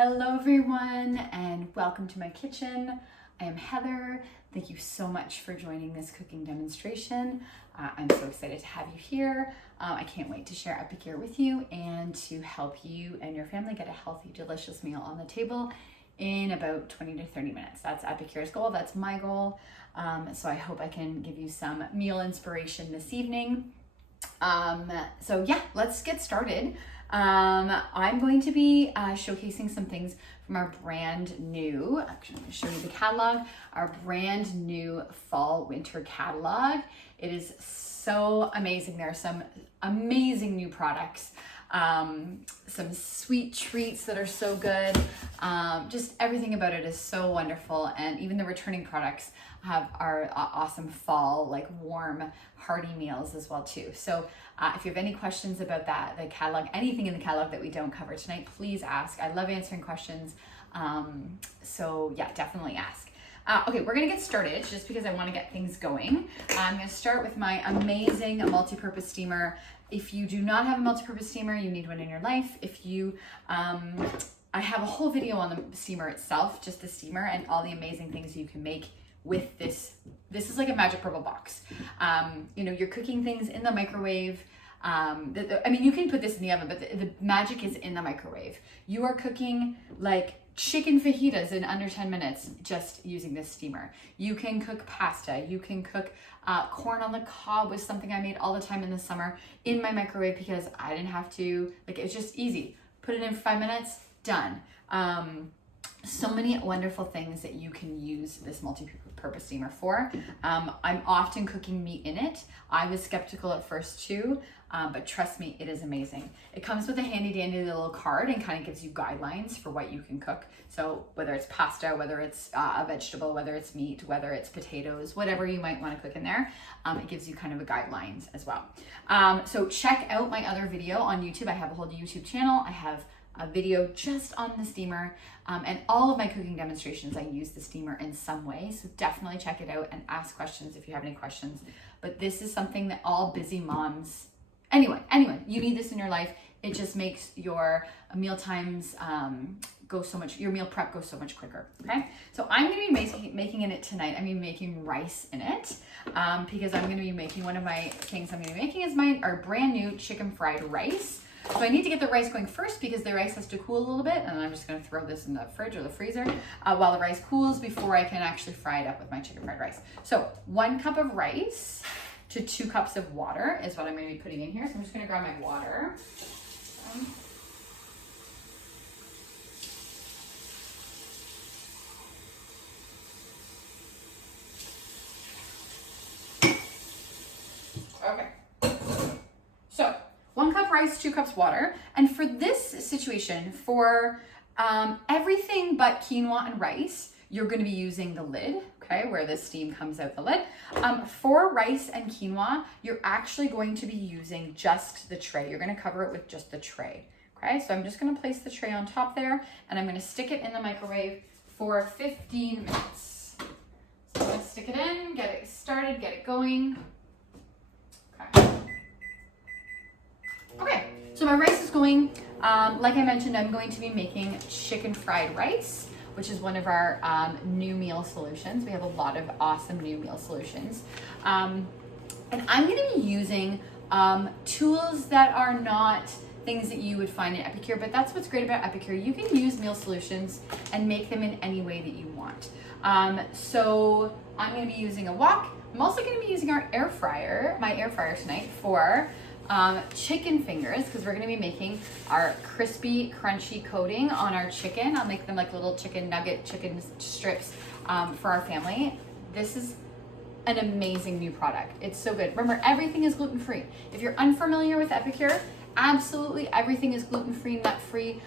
Hello everyone and welcome to my kitchen. I am Heather. Thank you so much for joining this cooking demonstration. I'm so excited to have you here. I can't wait to share Epicure with you and to help you and your family get a healthy, delicious meal on the table in about 20 to 30 minutes. That's Epicure's goal, that's my goal. So I hope I can give you some meal inspiration this evening. So yeah, let's get started. I'm going to be showcasing some things from our brand new, actually I'm going to show you the catalog, our brand new fall winter catalog. It is so amazing. There are some amazing new products, some sweet treats that are so good. Just everything about it is so wonderful, and even the returning products have our awesome fall, like warm, hearty meals as well too. So if you have any questions about that, the catalog, anything in the catalog that we don't cover tonight, please ask. I love answering questions. So yeah, definitely ask. Okay, we're gonna get started just because I wanna get things going. I'm gonna start with my amazing multi-purpose steamer. If you do not have a multi-purpose steamer, you need one in your life. If you, I have a whole video on the steamer itself, just the steamer and all the amazing things you can make with this. This is like a magic purple box. You know, you're cooking things in the microwave. I mean, you can put this in the oven, but the magic is in the microwave. You are cooking like chicken fajitas in under 10 minutes just using this steamer. You can cook pasta. You can cook corn on the cob, was something I made all the time in the summer in my microwave because I didn't have to, like, it's just easy. Put it in for 5 minutes, done. So many wonderful things that you can use this multi-purpose steamer for. I'm often cooking meat in it. I was skeptical at first too, but trust me, it is amazing. It comes with a handy dandy little card and kind of gives you guidelines for what you can cook. So whether it's pasta, whether it's a vegetable, whether it's meat, whether it's potatoes, whatever you might want to cook in there, it gives you kind of a guidelines as well. So check out my other video on YouTube. I have a whole YouTube channel. I have a video just on the steamer, and all of my cooking demonstrations, I use the steamer in some way. So definitely check it out and ask questions if you have any questions. But this is something that all busy moms, anyone, you need this in your life. It just makes your meal times go so much, your meal prep goes so much quicker, okay? So I'm gonna be making in it tonight. I'm gonna be making rice in it because I'm gonna be making, one of my things I'm gonna be making is our brand new chicken fried rice. So I need to get the rice going first because the rice has to cool a little bit, and I'm just gonna throw this in the fridge or the freezer while the rice cools before I can actually fry it up with my chicken fried rice. So 1 cup of rice to 2 cups of water is what I'm gonna be putting in here. So I'm just gonna grab my water. Okay. So 1 cup rice, 2 cups water. And for this situation, for everything but quinoa and rice, you're gonna be using the lid, okay, where the steam comes out the lid. For rice and quinoa, you're actually going to be using just the tray. You're gonna cover it with just the tray, okay? So I'm just gonna place the tray on top there, and I'm gonna stick it in the microwave for 15 minutes. So I'm gonna stick it in, get it started, get it going. Okay, so my rice is going. Like I mentioned, I'm going to be making chicken fried rice, which is one of our new meal solutions. We have a lot of awesome new meal solutions. And I'm gonna be using tools that are not things that you would find in Epicure, but that's what's great about Epicure. You can use meal solutions and make them in any way that you want. So I'm gonna be using a wok. I'm also gonna be using our air fryer, my air fryer tonight for chicken fingers, because we're going to be making our crispy, crunchy coating on our chicken. I'll make them like little chicken nugget, chicken strips for our family. This is an amazing new product. It's so good. Remember, everything is gluten-free. If you're unfamiliar with Epicure, absolutely everything is gluten-free, nut-free.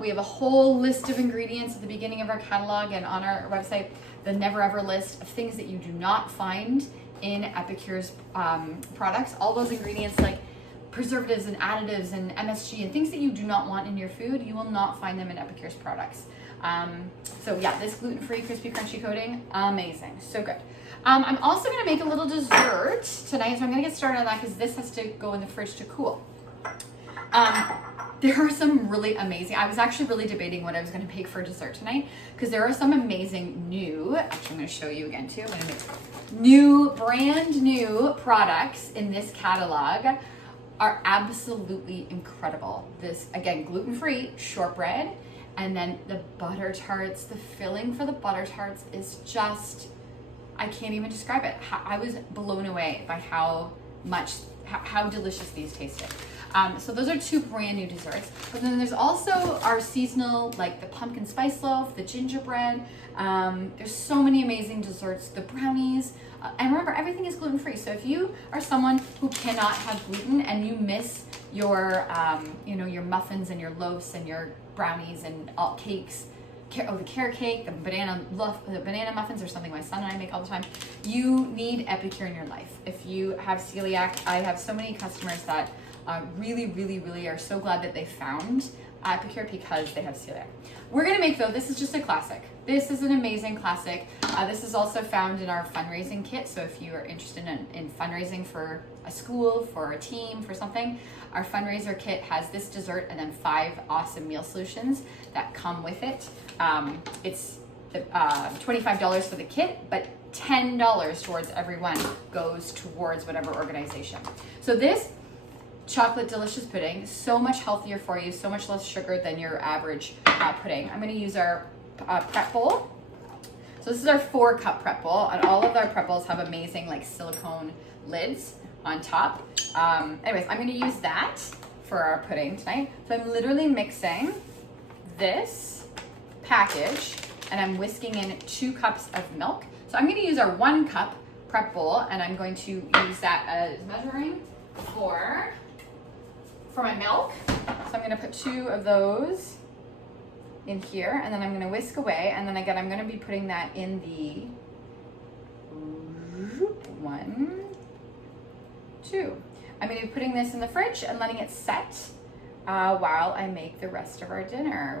We have a whole list of ingredients at the beginning of our catalog and on our website, the never ever list of things that you do not find in Epicure's products. All those ingredients like preservatives and additives and MSG and things that you do not want in your food, you will not find them in Epicure's products. So yeah, this gluten-free crispy crunchy coating, amazing, so good. I'm also gonna make a little dessert tonight, so I'm gonna get started on that because this has to go in the fridge to cool. there are some really amazing, I was actually really debating what I was gonna bake for dessert tonight, because there are some amazing new, actually I'm gonna show you again too, I'm gonna make brand new products in this catalog are absolutely incredible. This, again, gluten-free shortbread, and then the butter tarts, the filling for the butter tarts is just, I can't even describe it. I was blown away by how delicious these tasted. So those are 2 brand new desserts. But then there's also our seasonal, like the pumpkin spice loaf, the gingerbread. There's so many amazing desserts, the brownies. And remember, everything is gluten-free. So if you are someone who cannot have gluten and you miss your, your muffins and your loaves and your brownies and all cakes, the carrot cake, the banana muffins, or something my son and I make all the time, you need Epicure in your life. If you have celiac, I have so many customers that really are so glad that they found Epicure because they have celiac. We're gonna make, though, this is just a classic. This is an amazing classic. This is also found in our fundraising kit. So if you are interested in fundraising for a school, for a team, for something, our fundraiser kit has this dessert and then 5 awesome meal solutions that come with it. It's $25 for the kit, but $10 towards every one goes towards whatever organization. So this chocolate delicious pudding, so much healthier for you, so much less sugar than your average pudding. I'm gonna use our prep bowl. So this is our 4-cup prep bowl, and all of our prep bowls have amazing like silicone lids on top. Anyways, I'm gonna use that for our pudding tonight. So I'm literally mixing this package and I'm whisking in 2 cups of milk. So I'm gonna use our 1-cup prep bowl, and I'm going to use that as measuring for my milk. So I'm gonna put 2 of those in here, and then I'm gonna whisk away, and then again I'm gonna be putting that in the 1, 2. I'm gonna be putting this in the fridge and letting it set while I make the rest of our dinner.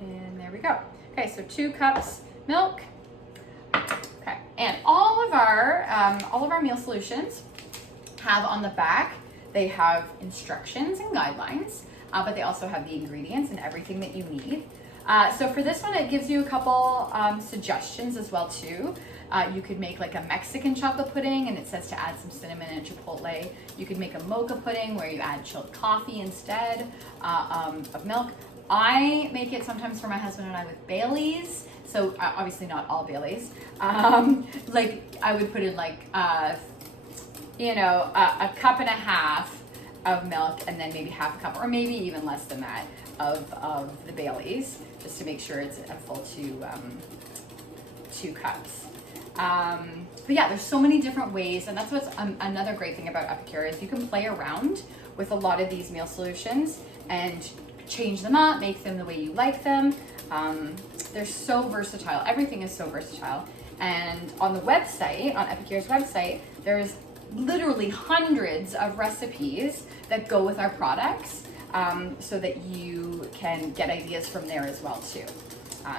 And there we go. Okay, so 2 cups milk. Okay, and all of our meal solutions have on the back, they have instructions and guidelines, but they also have the ingredients and everything that you need. So for this one, it gives you a couple suggestions as well too. You could make like a Mexican chocolate pudding, and it says to add some cinnamon and chipotle. You could make a mocha pudding where you add chilled coffee instead of milk. I make it sometimes for my husband and I with Baileys. So obviously not all Baileys. Like I would put in like, a cup and a half of milk, and then maybe half a cup, or maybe even less than that, of the Baileys, just to make sure it's a full 2 cups. But yeah, there's so many different ways, and that's what's another great thing about Epicure is you can play around with a lot of these meal solutions and change them up, make them the way you like them. They're so versatile. Everything is so versatile. And on the website, on Epicure's website, there's literally hundreds of recipes that go with our products, so that you can get ideas from there as well too.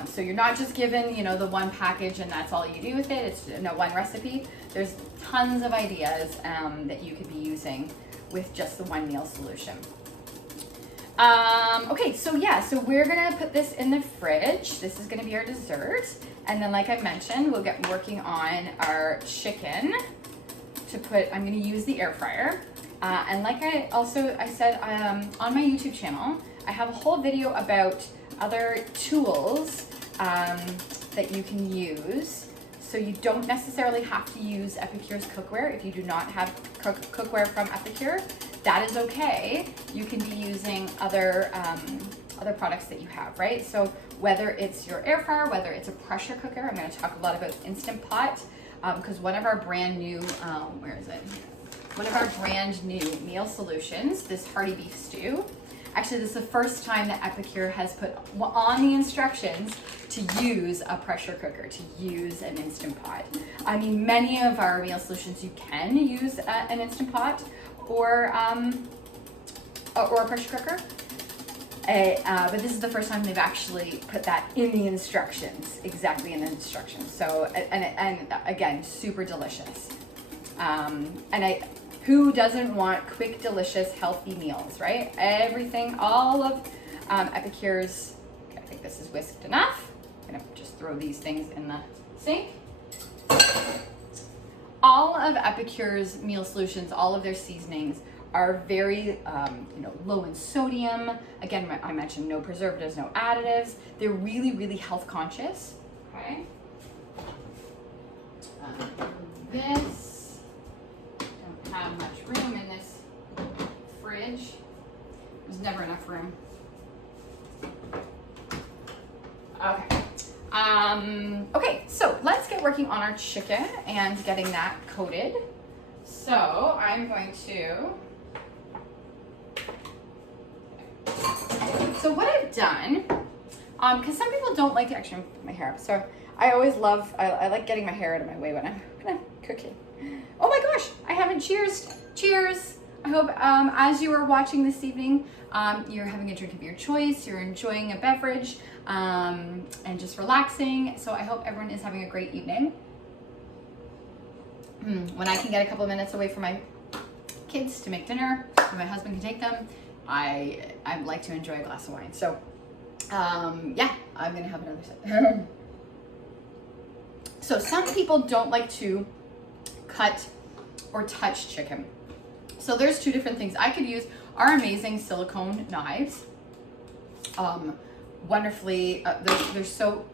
So you're not just given, the one package and that's all you do with it. It's one recipe. There's tons of ideas that you could be using with just the one meal solution. Okay, so we're gonna put this in the fridge. This is gonna be our dessert. And then like I mentioned, we'll get working on our chicken I'm gonna use the air fryer. And like I said on my YouTube channel, I have a whole video about other tools that you can use. So you don't necessarily have to use Epicure's cookware. If you do not have cookware from Epicure, that is okay. You can be using other products that you have, right? So whether it's your air fryer, whether it's a pressure cooker, I'm gonna talk a lot about Instant Pot, because one of our brand new, one of our brand new meal solutions, this hearty beef stew. Actually, this is the first time that Epicure has put on the instructions to use a pressure cooker, to use an Instant Pot. I mean, many of our meal solutions, you can use an Instant Pot or a pressure cooker. But this is the first time they've actually put that in the instructions, exactly in the instructions. So, and again, super delicious. And Who doesn't want quick, delicious, healthy meals, right? Everything, all of Epicure's, I think this is whisked enough. I'm gonna just throw these things in the sink. All of Epicure's meal solutions, all of their seasonings are very, low in sodium. Again, I mentioned no preservatives, no additives. They're really, really health conscious, okay? This, don't have much room in this fridge. There's never enough room. Okay. Okay, so let's get working on our chicken and getting that coated. So I'm going to, so what I've done, because some people don't like to actually put my hair up, so I always love, I like getting my hair out of my way when I'm cooking. Oh my gosh, I haven't cheersed. Cheers. I hope as you are watching this evening, you're having a drink of your choice, you're enjoying a beverage, and just relaxing. So I hope everyone is having a great evening. When I can get a couple of minutes away from my kids to make dinner, and my husband can take them, I like to enjoy a glass of wine. So yeah, I'm gonna have another sip. So some people don't like to cut or touch chicken. So there's two different things. I could use our amazing silicone knives. Wonderfully, they're so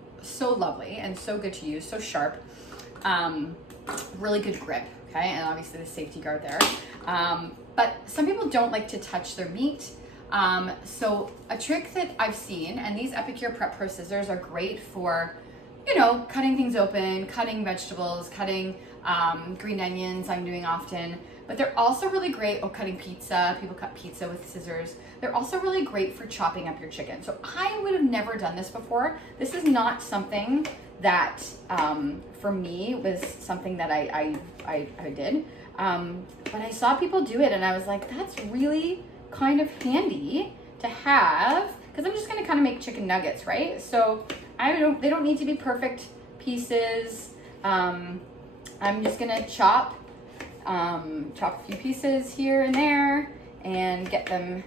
lovely and so good to use, so sharp. Really good grip, okay? And obviously the safety guard there. But some people don't like to touch their meat. So a trick that I've seen, and these Epicure Prep Pro scissors are great for, cutting things open, cutting vegetables, cutting green onions, I'm doing often. But they're also really great, cutting pizza. People cut pizza with scissors. They're also really great for chopping up your chicken. So I would have never done this before. This is not something that, for me, was something that I did. But I saw people do it and I was like, that's really kind of handy to have, because I'm just gonna kind of make chicken nuggets, right? So they don't need to be perfect pieces. I'm just gonna chop a few pieces here and there and get them,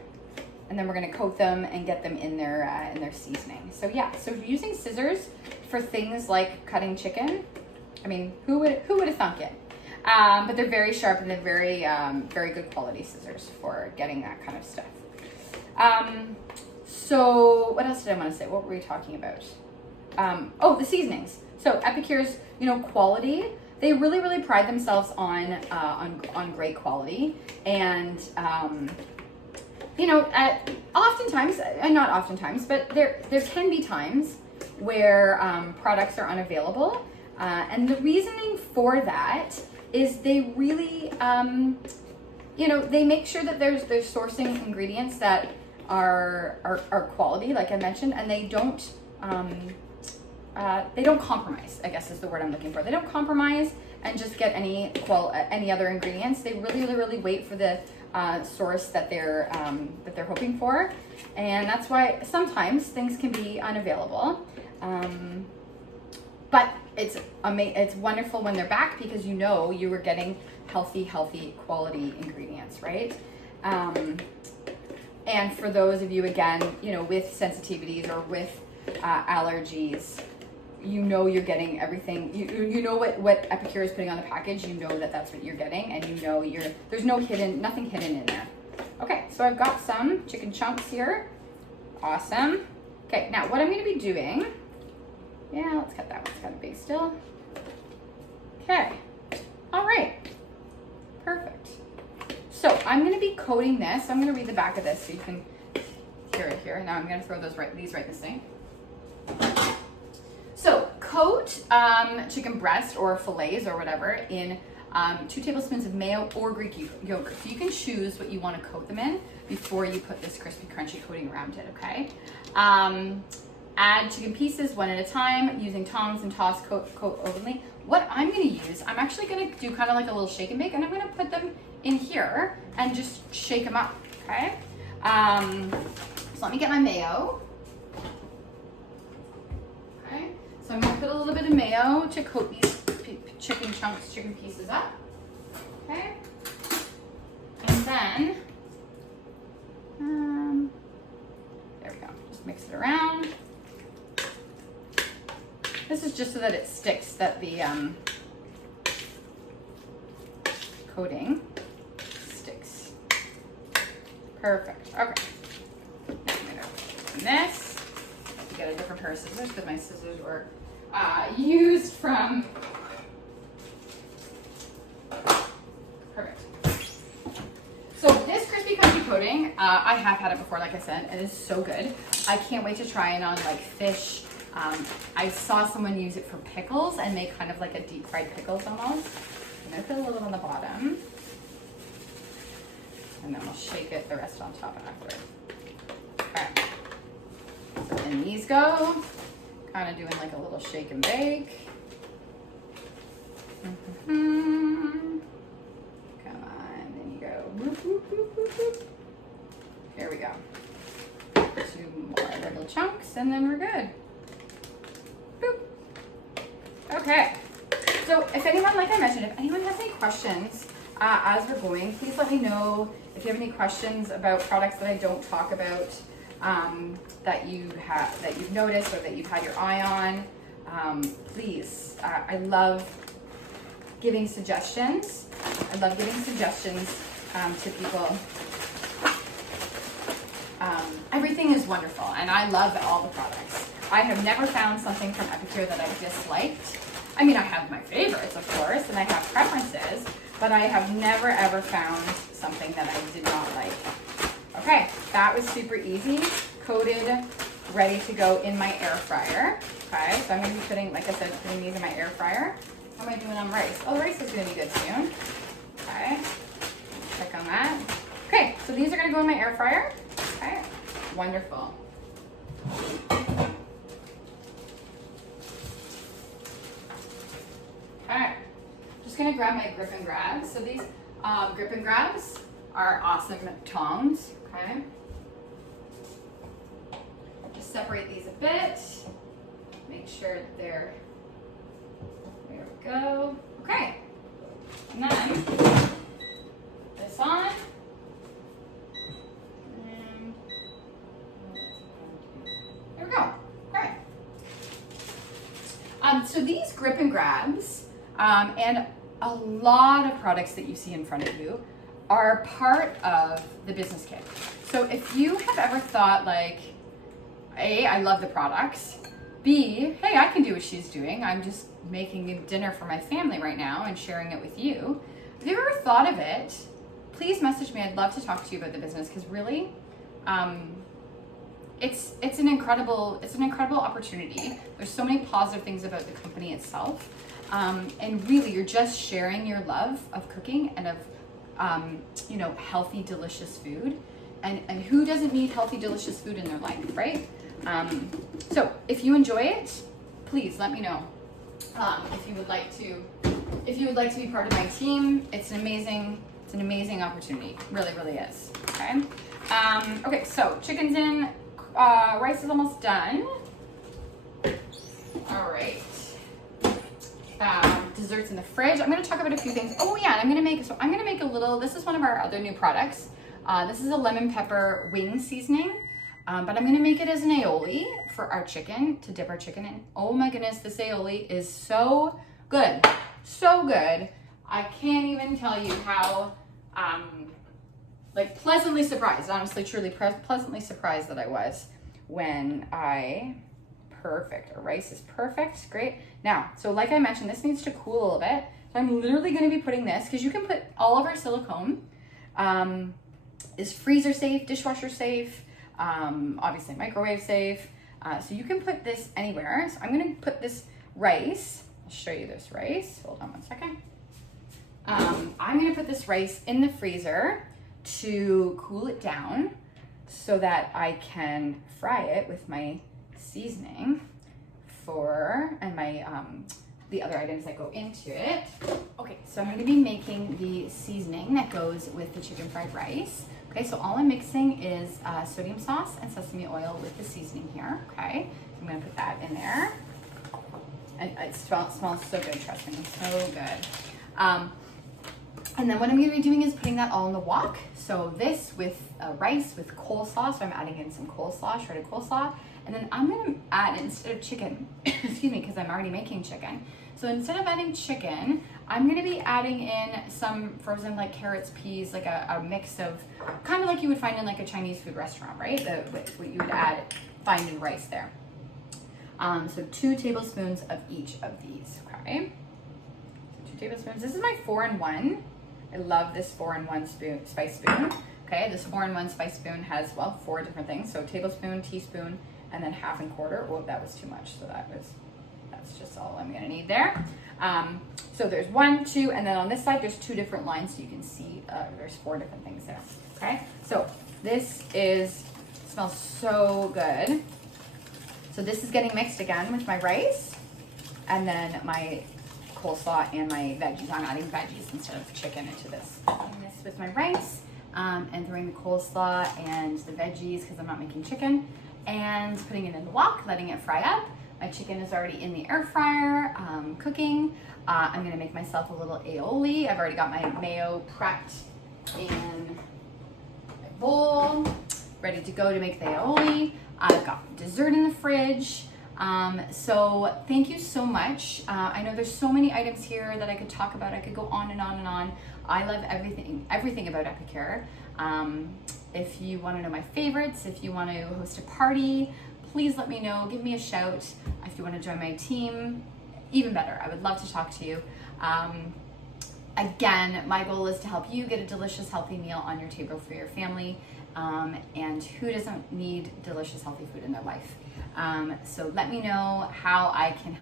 and then we're gonna coat them and get them in their seasoning. So yeah, so using scissors for things like cutting chicken, I mean, who would have thunk it? But they're very sharp and they're very, very good quality scissors for getting that kind of stuff. So what else did I want to say? What were we talking about? The seasonings. So Epicure's, quality. They really, really pride themselves on great quality, and oftentimes, and not oftentimes, but there can be times where products are unavailable, and the reasoning for that is they really, they make sure that they're sourcing ingredients that are quality, like I mentioned, and they don't compromise, I guess is the word I'm looking for. They don't compromise and just get any other ingredients. They really, really, really wait for the source that they're hoping for, and that's why sometimes things can be unavailable. But it's wonderful when they're back, because you were getting healthy quality ingredients, right? And for those of you, again, with sensitivities or with allergies, you're getting everything. You know what Epicure is putting on the package. You know that that's what you're getting, and there's nothing hidden in there. Okay, so I've got some chicken chunks here. Awesome. Okay, now what I'm going to be doing. Yeah, let's cut that one. It's kind of big still. Okay. All right. Perfect. So I'm going to be coating this. I'm going to read the back of this so you can hear it here. Now I'm going to throw these right in the sink. So coat chicken breast or fillets or whatever in 2 tablespoons of mayo or Greek yogurt. So you can choose what you want to coat them in before you put this crispy, crunchy coating around it, okay? Add chicken pieces one at a time using tongs and toss, coat evenly. What I'm going to use, I'm actually going to do kind of like a little shake and bake, and I'm going to put them in here and just shake them up, okay? So let me get my mayo. Okay, so I'm going to put a little bit of mayo to coat these chicken pieces up, okay? This is just so that it sticks, that the coating sticks. Perfect. Okay. Now I'm gonna open this. I have to get a different pair of scissors because my scissors were used from. Perfect. So this crispy crunchy coating, I have had it before, like I said. It is so good. I can't wait to try it on like fish. I saw someone use it for pickles and make kind of like a deep fried pickles almost. I'm gonna put a little on the bottom. And then we'll shake it the rest on top after. Okay. So in these go. Kind of doing like a little shake and bake. Come on, then you go. Whoop, whoop, whoop, whoop, whoop. Here we go. 2 more little chunks and then we're good. Boop. Okay. So if anyone, like I mentioned, if anyone has any questions as we're going, please let me know. If you have any questions about products that I don't talk about, that you've noticed or that you've had your eye on, please. I love giving suggestions. I love giving suggestions to people. Everything is wonderful, and I love all the products. I have never found something from Epicure that I disliked. I mean, I have my favorites, of course, and I have preferences, but I have never ever found something that I did not like. Okay, that was super easy. Coated, ready to go in my air fryer. Okay, so I'm gonna be putting, like I said, putting these in my air fryer. How am I doing on rice? Oh, the rice is gonna be good soon. Okay, check on that. Okay, so these are gonna go in my air fryer. Okay, wonderful. Okay, just gonna grab my grip and grabs. So these grip and grabs are awesome tongs. Okay, just separate these a bit. Make sure they're, there we go. Okay, and then this on. And there we go. Okay. So these grip and grabs and a lot of products that you see in front of you are part of the business kit. So if you have ever thought like, A, I love the products, B, hey, I can do what she's doing. I'm just making dinner for my family right now and sharing it with you. If you've ever thought of it, please message me. I'd love to talk to you about the business because really, it's an incredible opportunity. There's so many positive things about the company itself, and really, you're just sharing your love of cooking and of healthy, delicious food, and who doesn't need healthy, delicious food in their life, right? So if you enjoy it, please let me know. If you would like to be part of my team, it's an amazing opportunity. Really, really is. Okay. Okay. So chicken's in. Rice is almost done. All right. Desserts in the fridge. I'm going to talk about a few things. Oh yeah, I'm going to make a little. This is one of our other new products. This is a lemon pepper wing seasoning. But I'm going to make it as an aioli for our chicken, to dip our chicken in. Oh my goodness, this aioli is so good. So good. I can't even tell you how, pleasantly surprised, honestly, truly pleasantly surprised that I was when perfect. Our rice is perfect, great. Now, so like I mentioned, this needs to cool a little bit. So I'm literally going to be putting this, because you can put all of our silicone, is freezer safe, dishwasher safe, obviously microwave safe. So you can put this anywhere. So I'm going to put this rice, I'll show you this rice. Hold on one second. I'm going to put this rice in the freezer to cool it down so that I can fry it with my seasoning and my the other items that go into it. Okay, so I'm going to be making the seasoning that goes with the chicken fried rice. Okay, so all I'm mixing is sodium sauce and sesame oil with the seasoning here. Okay, I'm going to put that in there. And it smells so good, trust me, so good. And then what I'm going to be doing is putting that all in the wok. So this with rice with coleslaw, so I'm adding in some coleslaw, shredded coleslaw, And then I'm gonna add, instead of chicken, excuse me, because I'm already making chicken. So instead of adding chicken, I'm gonna be adding in some frozen like carrots, peas, like a mix of, kind of like you would find in like a Chinese food restaurant, right? What you would find in rice there. So 2 tablespoons of each of these, okay? So 2 tablespoons. This is my 4-in-1. I love this 4-in-1 spice spoon. Okay, this 4-in-1 spice spoon has, well, 4 different things. So tablespoon, teaspoon, and then 1/2 and 1/4. Oh, that was too much. So that's just all I'm gonna need there. So there's 1, 2, and then on this side, there's 2 different lines. So you can see there's 4 different things there. Okay, so this smells so good. So this is getting mixed again with my rice, and then my coleslaw and my veggies. I'm adding veggies instead of chicken into this. Doing this with my rice, and throwing the coleslaw and the veggies because I'm not making chicken, and putting it in the wok, letting it fry up. My chicken is already in the air fryer, cooking. I'm gonna make myself a little aioli. I've already got my mayo prepped in my bowl, ready to go to make the aioli. I've got dessert in the fridge. So thank you so much. I know there's so many items here that I could talk about. I could go on and on and on. I love everything about Epicure. If you want to know my favorites, if you want to host a party, please let me know. Give me a shout. If you want to join my team, even better. I would love to talk to you. Again, my goal is to help you get a delicious, healthy meal on your table for your family. And who doesn't need delicious, healthy food in their life? So let me know how I can